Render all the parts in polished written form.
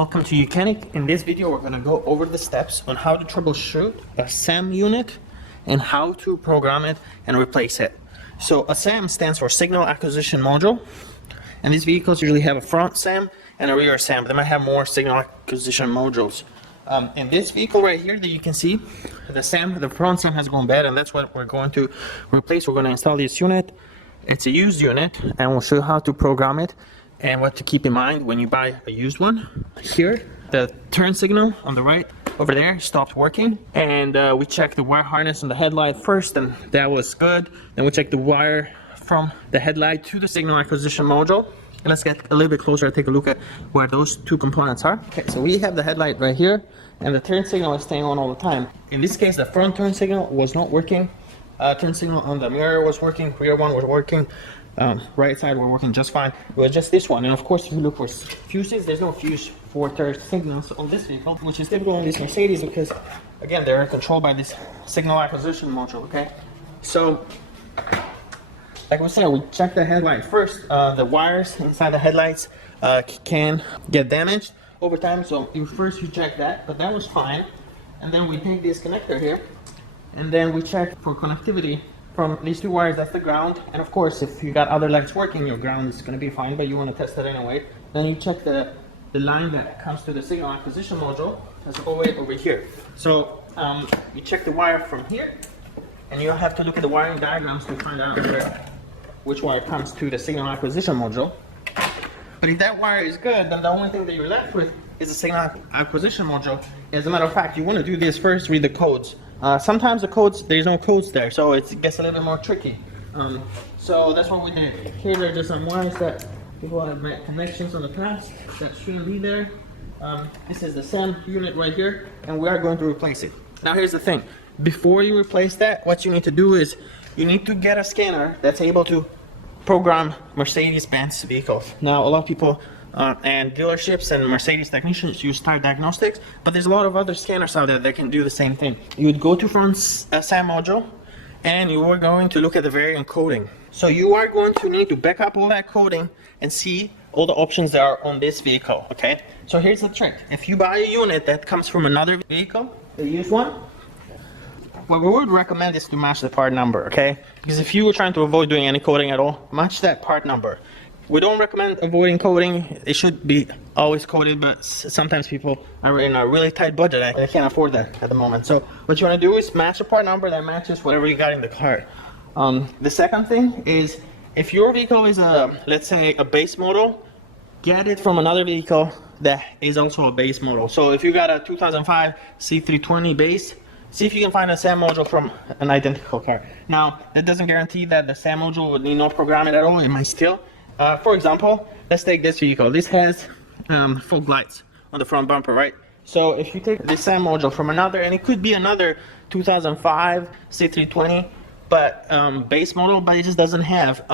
Welcome to YOUCANIC. In this video, we're going to go over the steps on how to troubleshoot a SAM unit and how to program it and replace it. So a SAM stands for Signal Acquisition Module, and these vehicles usually have a front SAM and a rear SAM. They might have more signal acquisition modules. In this vehicle right here that you can see, the front SAM has gone bad, and that's what we're going to replace. We're going to install this unit. It's a used unit, and we'll show you how to program it and what to keep in mind when you buy a used one. Here, the turn signal on the right over there stopped working, and we checked the wire harness on the headlight first, and that was good. Then we checked the wire from the headlight to the signal acquisition module. And let's get a little bit closer and take a look at where those two components are. Okay, so we have the headlight right here, and the turn signal is staying on all the time. In this case, the front turn signal was not working. Turn signal on the mirror was working, rear one was working. Right side were working just fine. It was just this one, and of course if you look for fuses, there's no fuse for turn signals on this vehicle, which is typical on these Mercedes because again they're controlled by this signal acquisition module. Okay, so like we said, we check the headlight first. The wires inside the headlights can get damaged over time, so first you check that, but that was fine. And then we take this connector here, and then we check for connectivity from these two wires. That's the ground, and of course if you got other lights working, your ground is going to be fine, but you want to test it anyway. Then you check the line that comes to the signal acquisition module. That's all the way over here. So you check the wire from here, and you have to look at the wiring diagrams to find out which wire comes to the signal acquisition module. But if that wire is good, then the only thing that you're left with is the signal acquisition module. As a matter of fact, you want to do this first, read the codes. Sometimes the codes, there's no codes there, so it gets a little bit more tricky. So that's what we did. Here are just some wires that people have made connections on the past that shouldn't be there. This is the SAM unit right here, and we are going to replace it. Now here's the thing. Before you replace that, what you need to do is you need to get a scanner that's able to program Mercedes-Benz vehicles. Now a lot of people and dealerships and Mercedes technicians use System Diagnostics, but there's a lot of other scanners out there that can do the same thing. You would go to front SAM module, and you are going to look at the variant coding. So you are going to need to back up all that coding and see all the options that are on this vehicle. Okay, so here's the trick. If you buy a unit that comes from another vehicle, the used one, what we would recommend is to match the part number. Okay, because if you were trying to avoid doing any coding at all, match that part number. We don't recommend avoiding coding. It should be always coded, but sometimes people are in a really tight budget and they can't afford that at the moment. So what you want to do is match a part number that matches whatever you got in the car. The second thing is, if your vehicle is let's say a base model, get it from another vehicle that is also a base model. So if you got a 2005 C320 base, see if you can find a SAM module from an identical car. Now that doesn't guarantee that the SAM module would need no programming at all. It might still. For example, let's take this vehicle. This has fog lights on the front bumper, right? So if you take this SAM module from another, and it could be another 2005 C320, but base model, but it just doesn't have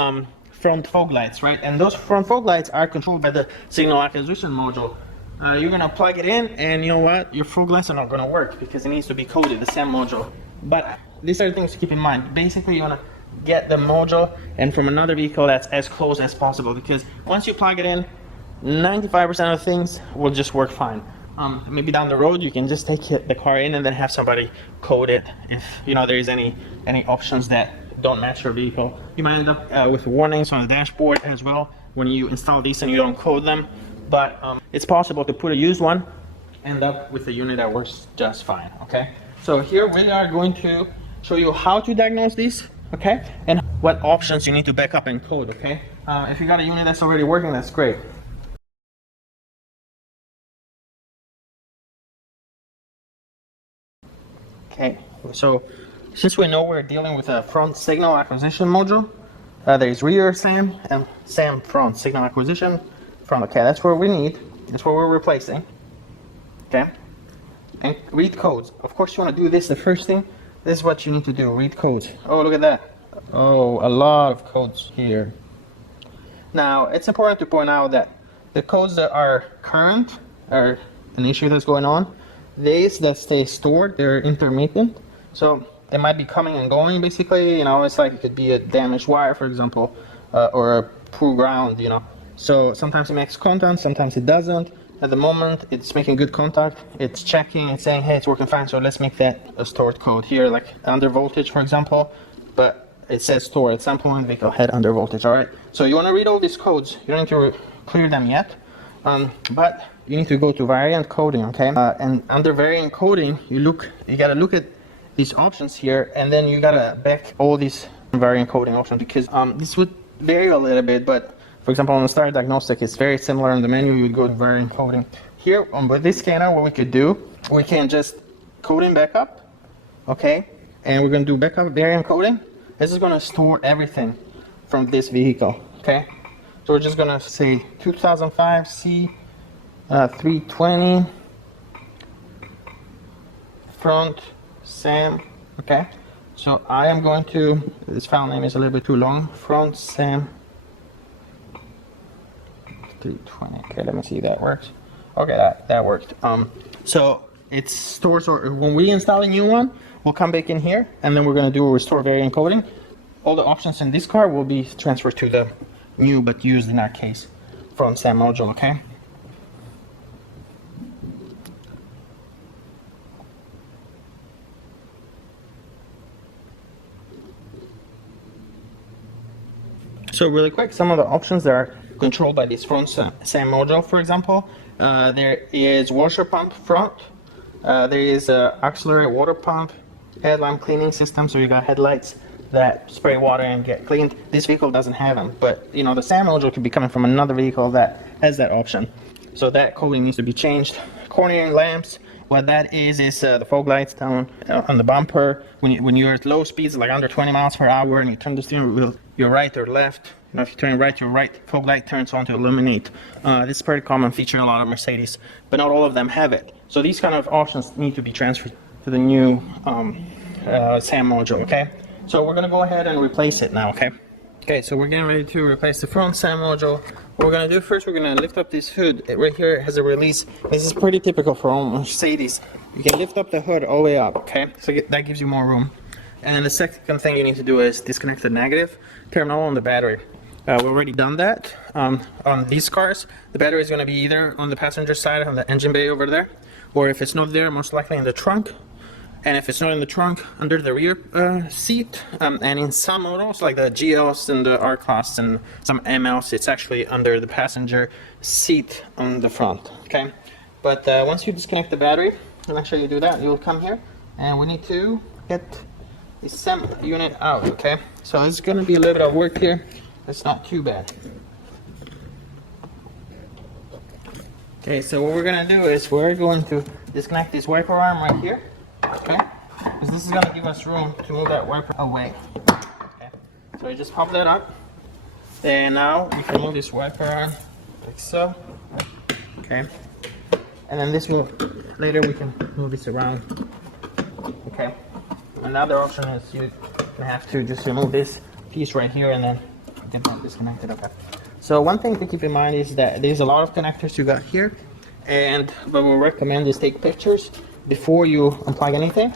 front fog lights, right? And those front fog lights are controlled by the signal acquisition module. You're gonna plug it in, and you know what? Your fog lights are not gonna work because it needs to be coded, the SAM module. But these are the things to keep in mind. Basically, you wanna get the module and from another vehicle that's as close as possible, because once you plug it in, 95% of things will just work fine. Maybe down the road you can just take the car in and then have somebody code it if you know there is any options that don't match your vehicle. You might end up with warnings on the dashboard as well when you install these and you don't code them, but it's possible to put a used one, end up with a unit that works just fine. Okay, so here we are going to show you how to diagnose these, okay, and what options you need to back up and code. Okay, if you got a unit that's already working, that's great. Okay, so since we know we're dealing with a front signal acquisition module, there's rear SAM and SAM front signal acquisition front. Okay, that's what we need. That's what we're replacing. Okay, and read codes. Of course, you want to do this. The first thing, this is what you need to do. Read codes. Oh, look at that. Oh, a lot of codes here. Now, it's important to point out that the codes that are current are an issue that's going on. These that stay stored, they're intermittent. So it might be coming and going, basically. You know, it's like it could be a damaged wire, for example, or a poor ground, you know. So sometimes it makes contact, sometimes it doesn't. At the moment, it's making good contact. It's checking, it's saying, hey, it's working fine, so let's make that a stored code here, like under voltage, for example. But it says store at some point, vehicle head under voltage, all right? So you want to read all these codes. You don't need to clear them yet, but you need to go to variant coding, okay? And under variant coding, you gotta look at these options here, and then you gotta back all these variant coding options, because this would vary a little bit, but for example, on the Star Diagnostic, it's very similar. In the menu, you would go to variant coding. Here, with this scanner, what we could do, we can just code in backup, okay? And we're gonna do backup variant coding. This is gonna store everything from this vehicle, okay? So we're just gonna say 2005 C 320 front SAM, okay? So I am going to, this file name is a little bit too long, front SAM 320. Okay, let me see if that works. Okay, that worked. So it stores, or when we install a new one, we'll come back in here, and then we're going to do a restore variant coding. All the options in this car will be transferred to the new, but used in our case, front SAM module. Okay. So really quick, some of the options that are controlled by this front SAM module, for example, there is washer pump front, there is auxiliary water pump, headlamp cleaning system, so you got headlights that spray water and get cleaned. This vehicle doesn't have them, but you know, the SAM module could be coming from another vehicle that has that option. So that coding needs to be changed. Cornering lamps, what that is the fog lights down on the bumper. When you're at low speeds, like under 20 miles per hour, and you turn the steering wheel, your right or left, you know, if you turn right, your right fog light turns on to illuminate. This is a pretty common feature in a lot of Mercedes, but not all of them have it. So these kind of options need to be transferred to the new SAM module, okay? So we're gonna go ahead and replace it now, okay? Okay, so we're getting ready to replace the front SAM module. What we're gonna do first, we're gonna lift up this hood. Right here it has a release. This is pretty typical for all Mercedes. You can lift up the hood all the way up, okay? So that gives you more room. And then the second thing you need to do is disconnect the negative terminal on the battery. We've already done that on these cars. The battery is going to be either on the passenger side on the engine bay over there, or if it's not there, most likely in the trunk. And if it's not in the trunk, under the rear seat. And in some models, like the GLs and the R-Class and some MLs, it's actually under the passenger seat on the front, okay? But once you disconnect the battery, and actually you do that, you'll come here, and we need to get the SAM unit out, okay? So it's going to be a little bit of work here. It's not too bad. Okay, so what we're going to do is we're going to disconnect this wiper arm right here, okay? Because this is going to give us room to move that wiper away. Okay, so you just pop that up. Then now we can move this wiper arm like so. Okay, and then this will, later we can move this around. Okay. Another option is you have to just remove this piece right here and then get that disconnected. Okay. So one thing to keep in mind is that there's a lot of connectors you got here, and what we recommend is take pictures before you unplug anything,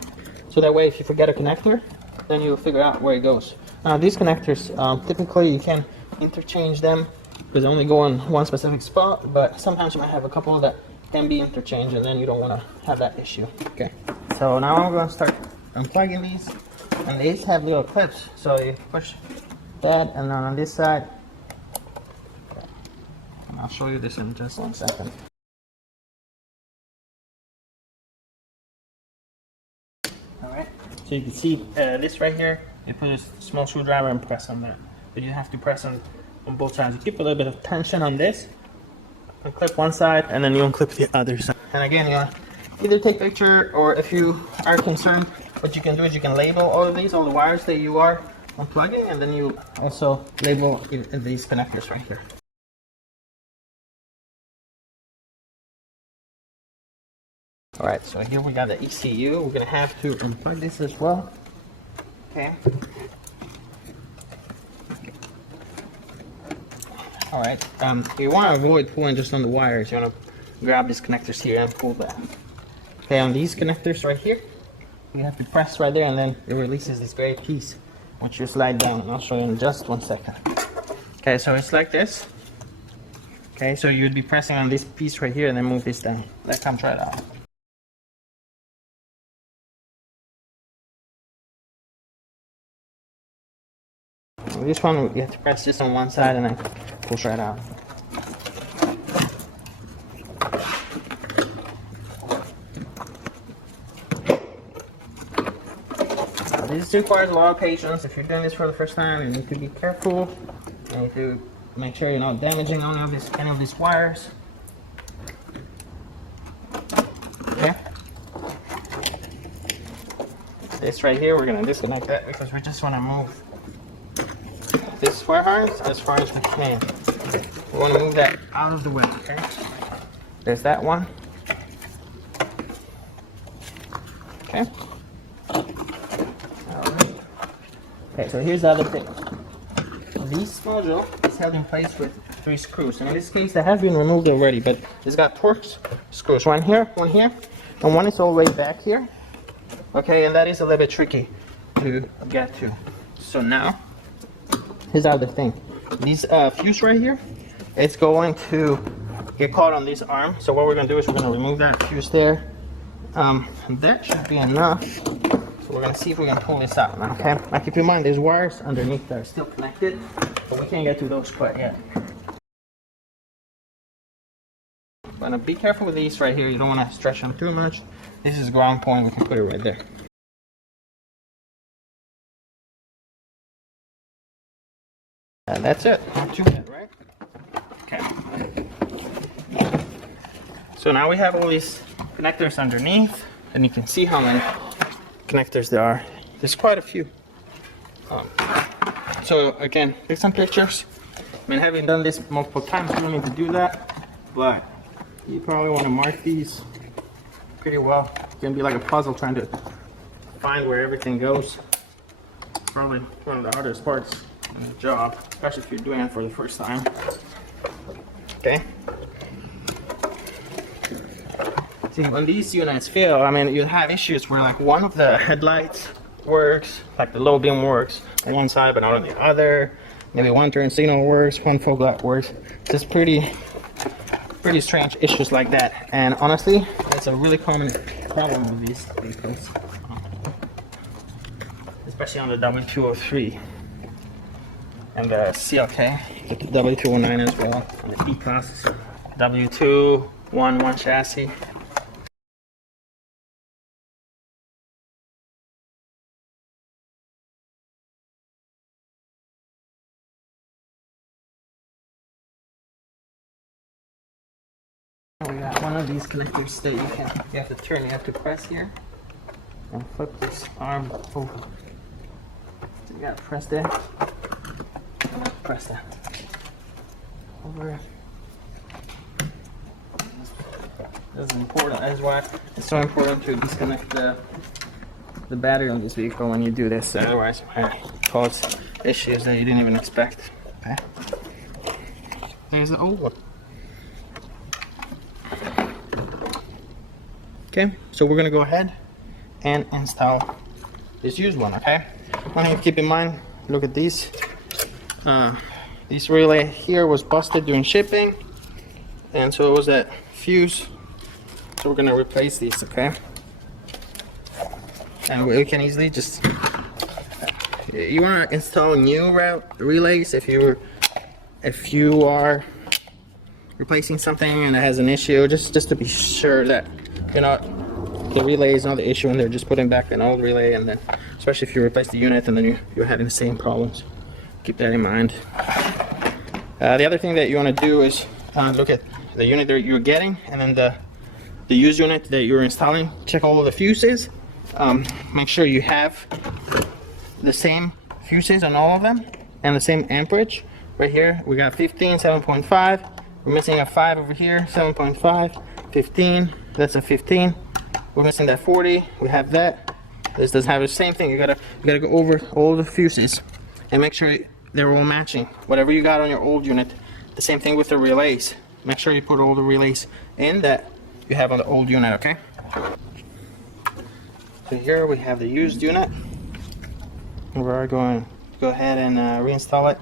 so that way if you forget a connector, then you'll figure out where it goes. Now these connectors, typically you can interchange them because they only go in one specific spot, but sometimes you might have a couple that can be interchanged, and then you don't want to have that issue. Okay. So now I'm going to start unplugging these, and these have little clips, so you push that, and then on this side, okay. And I'll show you this in just 1 second. Alright, so you can see this right here, you put a small screwdriver and press on that, but you have to press on both sides. You keep a little bit of tension on this, unclip one side, and then you unclip the other side. And again, you either take a picture, or if you are concerned, what you can do is you can label all of these, all the wires that you are unplugging, and then you also label these connectors right here. Alright, so here we got the ECU. We're going to have to unplug this as well. Okay. Alright, you want to avoid pulling just on the wires. You want to grab these connectors here and pull that. Okay, on these connectors right here, you have to press right there, and then it releases this gray piece, which you slide down, and I'll show you in just 1 second. Okay, so it's like this. Okay, so you'd be pressing on this piece right here and then move this down. That comes right out. This one, you have to press this on one side and then push right out. This requires a lot of patience. If you're doing this for the first time, you need to be careful. You need to make sure you're not damaging any of these wires. Okay. This right here, we're gonna disconnect that because we just want to move this wire harness as far as we can. We want to move that out of the way. Okay. There's that one. Okay. Okay, so here's the other thing. This module is held in place with 3 screws. And in this case, they have been removed already, but it's got Torx screws. One here, and one is all the way back here. Okay, and that is a little bit tricky to get to. So now, here's the other thing. This fuse right here, it's going to get caught on this arm. So what we're going to do is we're going to remove that fuse there. And that should be enough. So we're going to see if we can pull this out now, okay? Now keep in mind, there's wires underneath that are still connected, but we can't get to those quite yet. But be careful with these right here. You don't want to stretch them too much. This is ground point. We can put it right there. And that's it. Not too bad, right? Okay. So now we have all these connectors underneath, and you can see how many connectors there are. There's quite a few. So again, take some pictures. I mean, having done this multiple times, you don't need to do that, but you probably want to mark these pretty well. It's gonna be like a puzzle trying to find where everything goes. Probably one of the hardest parts in the job, especially if you're doing it for the first time. Okay. See, when these units fail, I mean, you have issues where like one of the headlights works, like the low beam works on one side but not on the other. Maybe one turn signal works, one fog light works. Just pretty strange issues like that. And honestly, it's a really common problem with these vehicles, especially on the W203 and the CLK, the W209 as well, and the E-Class, W211 chassis. We got one of these connectors that you have to turn, you have to press here and flip this arm over. So you gotta press that, over. This is important. That's why it's so important to disconnect the battery on this vehicle when you do this. Otherwise, it might cause issues that you didn't even expect. Okay. There's the old one. Okay, so we're gonna go ahead and install this used one. Okay, one thing to keep in mind, look at these. This relay here was busted during shipping, and so it was that fuse. So we're gonna replace these. Okay, and we can easily just, you want to install new relays if you are replacing something and it has an issue, just to be sure that the relay is not the issue and they're just putting back an old relay, and then especially if you replace the unit and then you're having the same problems. Keep that in mind. The other thing that you want to do is look at the unit that you're getting and then the used unit that you're installing. Check all of the fuses. Make sure you have the same fuses on all of them and the same amperage. Right here we got 15, 7.5. We're missing a 5 over here, 7.5, 15. That's a 15. We're missing that 40. We have that. This does have the same thing. You gotta go over all the fuses and make sure they're all matching. Whatever you got on your old unit. The same thing with the relays. Make sure you put all the relays in that you have on the old unit. Okay. So here we have the used unit. We're going to go ahead and reinstall it.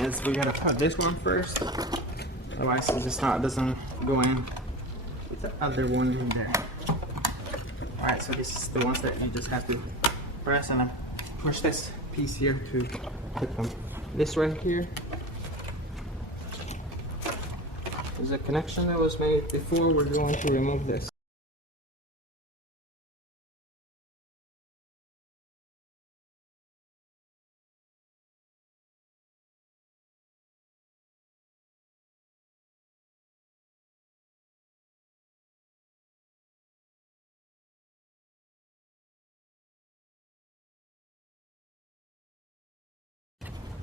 is we gotta cut this one first. Otherwise it just doesn't go in with the other one in there. Alright, so this is the ones that you just have to press and push this piece here to put them. This right here is a connection that was made before. We're going to remove this.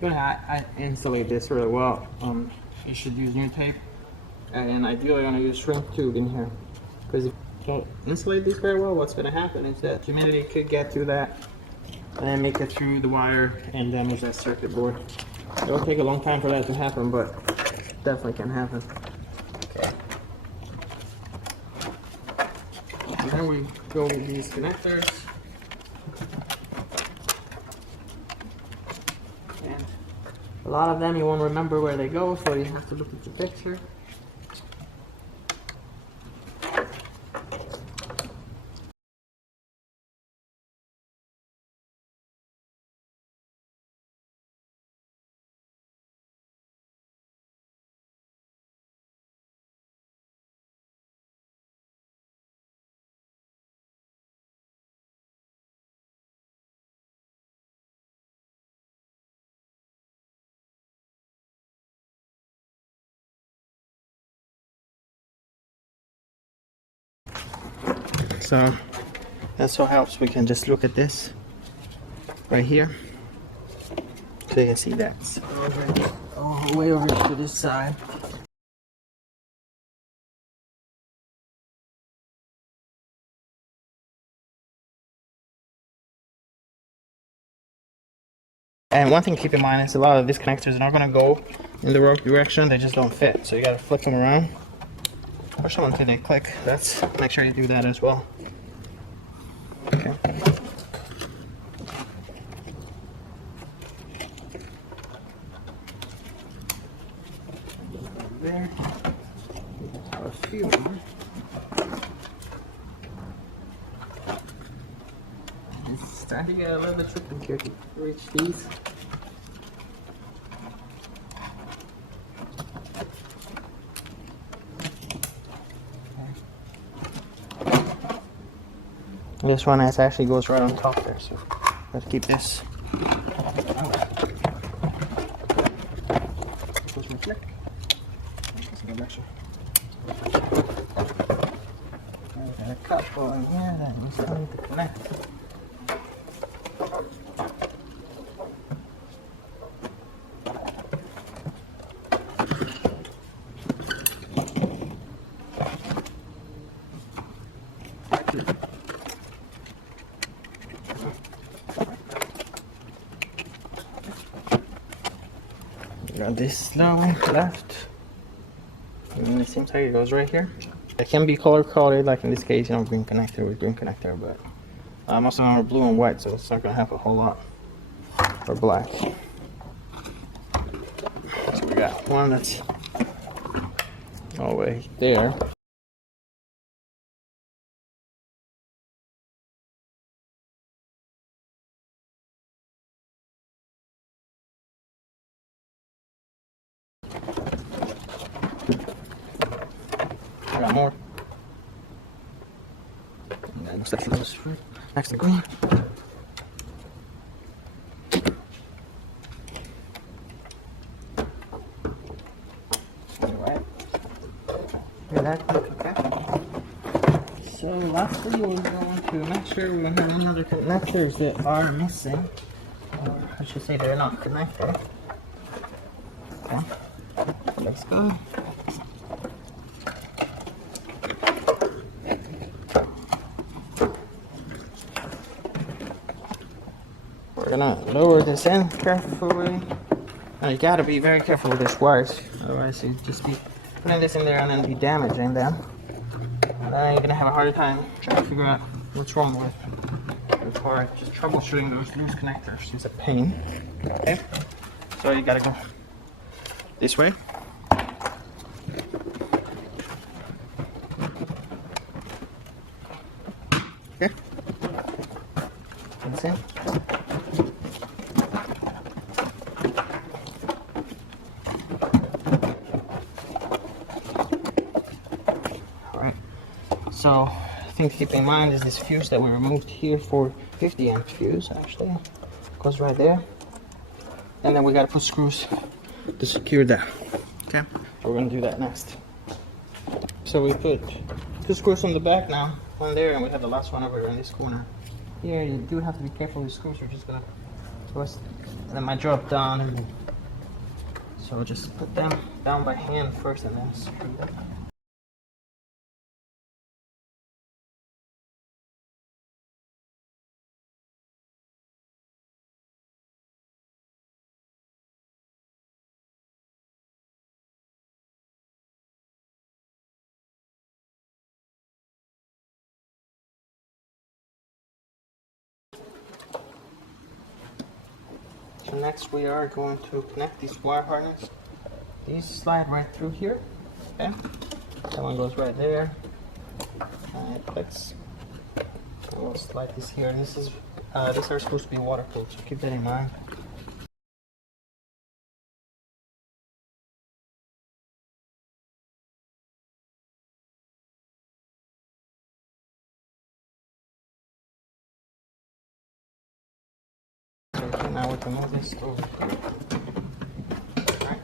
Good, I insulate this really well. You should use new tape, and ideally I'm gonna use shrink tube in here, because if you don't insulate these very well, what's gonna happen is that humidity could get to that and make it through the wire and damage that circuit board. It'll take a long time for that to happen, but definitely can happen. Okay. And then we go with these connectors. A lot of them you won't remember where they go, so you have to look at the picture. So that so helps. We can just look at this right here, so you can see that all the way over to this side. And one thing to keep in mind is a lot of these connectors are not going to go in the wrong direction. They just don't fit, so you got to flip them around, push them until they click. Make sure you do that as well. Okay. There. A few more. It's starting to get a little bit tricky here to reach these. This one actually goes right on top there, so let's keep this. There's a couple in here that we still need to connect. Got this long left, and it seems like it goes right here. It can be color coded, like in this case, you know, green connector with green connector, but most of them are blue and white, so it's not gonna have a whole lot, or black. So we got one that's all the way there. Got more. And then section goes next to green. Alright. Hear that? Okay. So lastly, we're going to make sure we don't have any other connectors that are missing. Or I should say they're not connected. Okay. Let's go. We're gonna lower this in carefully. Now you gotta be very careful with these wires, otherwise you just be putting this in there and then be damaging them. Then you're gonna have a harder time trying to figure out what's wrong with the part. Just troubleshooting those loose connectors is a pain. Okay, so you gotta go this way. Okay. That's it. Alright. So, thing to keep in mind is this fuse that we removed here for 50 amp fuse actually. Goes right there. And then we gotta put screws to secure that. Okay. We're gonna do that next. So we put 2 screws on the back now, one there, and we have the last one over in this corner. Here you do have to be careful with screws. You're just gonna twist, and then might drop down, and then, so just put them down by hand first, and then screw them. So next we are going to connect these wire harness. These slide right through here. Okay. That one goes right there. And it clicks. And we'll slide this here. And these are supposed to be waterproof, so keep that in mind. So okay, now we can move this over. Alright.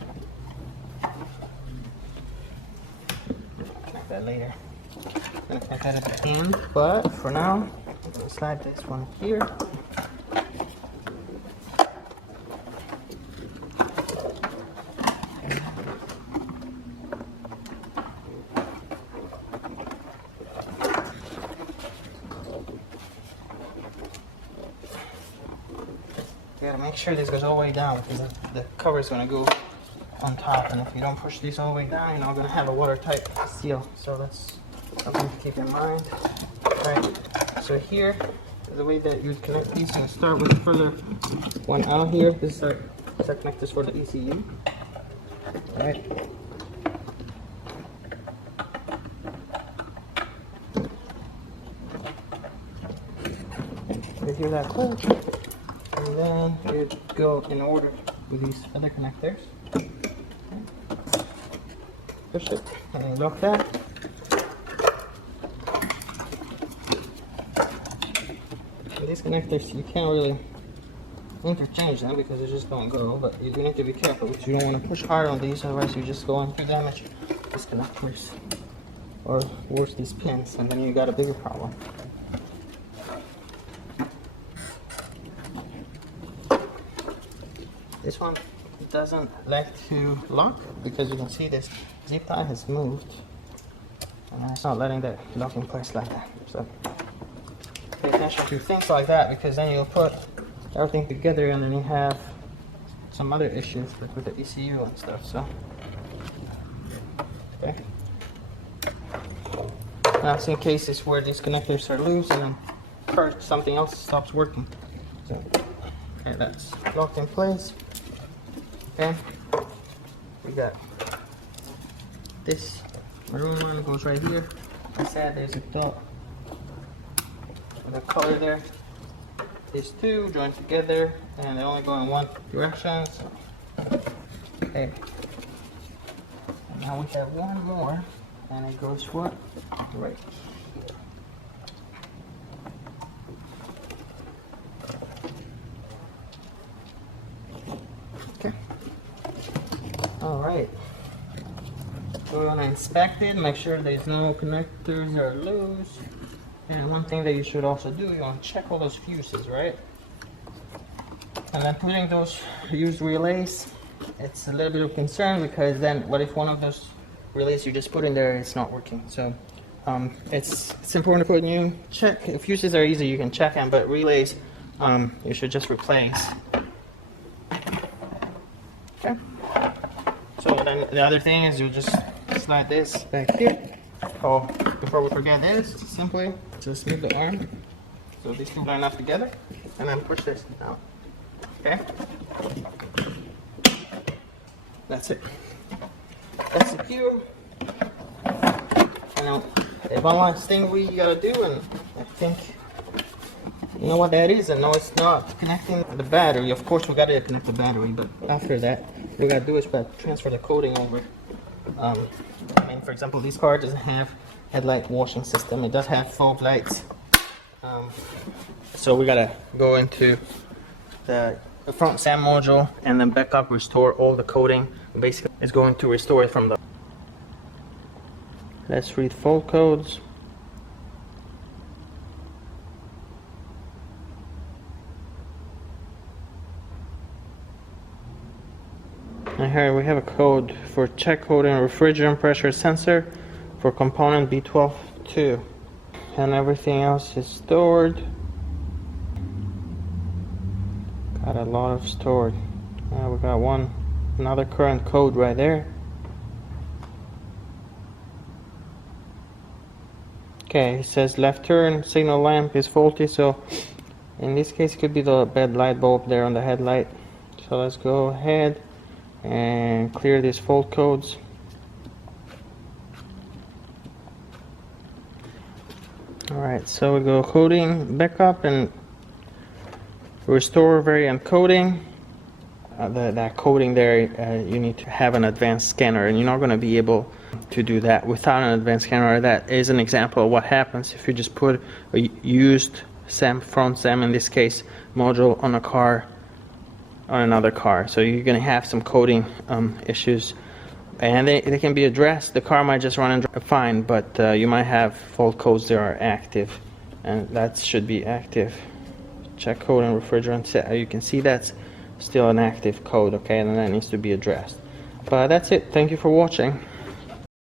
Connect that later. I'm gonna connect that at the end, but for now, I'm gonna slide this one here. You gotta make sure this goes all the way down because the cover is gonna go on top, and if you don't push these all the way down, you're not gonna have a watertight seal. So that's something to keep in mind. Alright, so here, the way that you connect these, I'm gonna start with the further one out here. This is our connectors for the ECU. Alright. You hear that click? And then you go in order with these other connectors. Okay. Push it and lock that. And these connectors, you can't really interchange them because they just don't go, but you do need to be careful because you don't want to push hard on these, otherwise you're just going to damage these connectors, or worse, these pins, and then you got a bigger problem. This one doesn't like to lock because you can see this zip tie has moved and it's not letting that lock in place like that. So pay attention to things like that because then you'll put everything together and then you have some other issues like with the ECU and stuff. So okay. Now I've seen cases where these connectors are loose and then first something else stops working. So okay, that's locked in place. Okay, we got this maroon one goes right here. I said there's a dot with a color there. These two join together and they only go in one direction. So. Okay, and now we have one more and it goes what? Right. Alright, so we want to inspect it, make sure there's no connectors are loose. And one thing that you should also do, you want to check all those fuses, right? And then putting those used relays, it's a little bit of concern because then what if one of those relays you just put in there is not working? So it's important to put new check. Fuses are easy, you can check them, but relays you should just replace. Okay. So then the other thing is you just slide this back here. Oh, before we forget this, simply just move the arm so these two line up together and then push this down. Okay? That's it. that's secure. Now, there's one last thing we gotta do, and I think you know what that is. And no, it's not connecting the battery. Of course, we gotta connect the battery, but after that, what we gotta do is we gotta transfer the coating over. I mean, for example, this car doesn't have headlight washing system. It does have fog lights. So we gotta go into the front SAM module and then back up, restore all the coating. Basically, it's going to restore it from the. Let's read fault codes. And here we have a code for check coding refrigerant pressure sensor for component B12.2, and everything else is stored. Got a lot of stored. We got another current code right there. Okay, it says left turn signal lamp is faulty, so in this case it could be the bad light bulb there on the headlight. So let's go ahead and clear these fault codes. Alright, so we go coding backup and restore variant coding. That coding there, you need to have an advanced scanner, and you're not going to be able to do that without an advanced scanner. That is an example of what happens if you just put a used SAM, front SAM in this case, module on a car, on another car. So you're going to have some coding issues, and they can be addressed. The car might just run and drive fine, but you might have fault codes that are active, and that should be active. Check code and refrigerant, you can see that's still an active code, okay, and that needs to be addressed. But that's it. Thank you for watching.